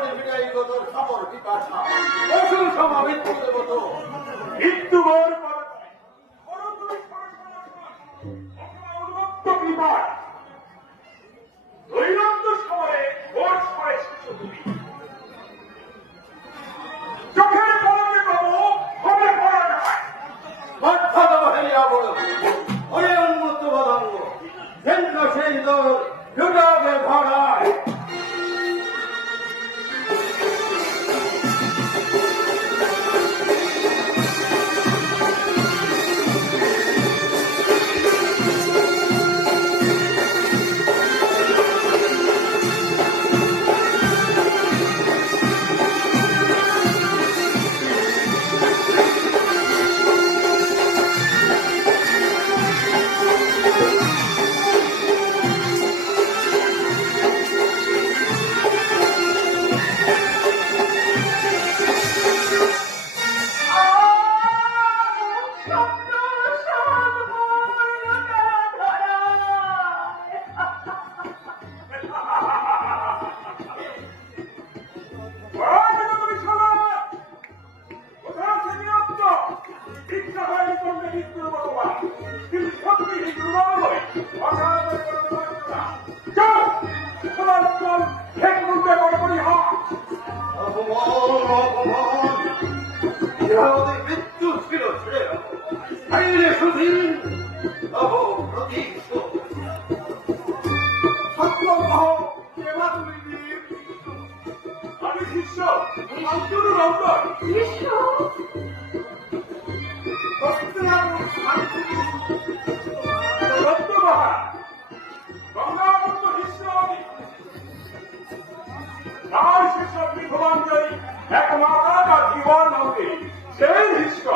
ধরনের বিদায়ীগত সাপর পিপাসা অসুর সমাবেত মতো মৃত্যু বর দৈনন্দ সময়ে ভোর সময় এসেছো তুমি। চোখের পলকে পাবো হবে পড়া যায় মাথা হইয়া বড় হয়ে উন্মুক্ত বদঙ্গ কেন্দ্র সেই দল দুটাকে ভাড়ায় মৃত্যু ছিল আইনে সুধীন প্রতীক্ষ আমি শিষ্য অন্তরু রঙ্গন রত্নবাহা গঙ্গাবন্ধ শিষ্য আমি তার শিষ্য বিভবাঞ্জলি এক মাতা বা জীবন হবে সেই শিষ্য